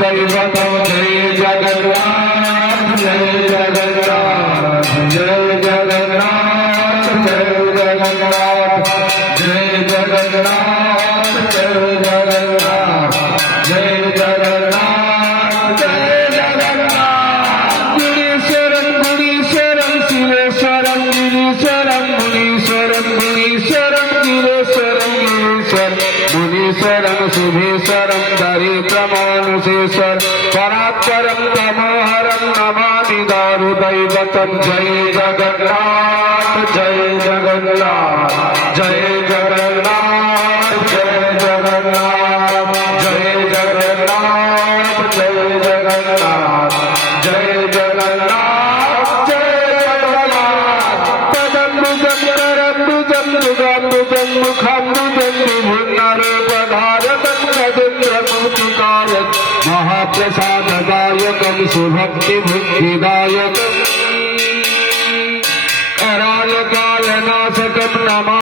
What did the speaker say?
दैवतं Jai Jagannath Jai Jagannath Jai Jagannath Jai Jagannath Jai Jagannath Jai Jagannath Jai Jagannath Jai Jagannath गुणीश्वरं गुणीश्वरं शिवेश्वरं गिरीश्वरं मुनीश्वरं गुणीश्वरं गिरीश्वरं गिरीश्वरं मुनीश्वरं शुभेश्वरं दरिद्रमानुषेश्वर परात्परं तमोहरं Namami दारुदैवतं Jai Jagannath Jai Jagannath Jai Jagannath Jai Jagannath Jai Jagannath Jai Jagannath Jai Jagannath Jai Jagannath पदम्बुजं करम्बुजं मृगाम्बुजं मुखाम्बुजं विभुन्नरे पधारतं गजेन्द्रमूर्तिकारकं महाप्रसाददायकं सुभक्तिबुद्धिदायकं करालकालनाशकं Namami.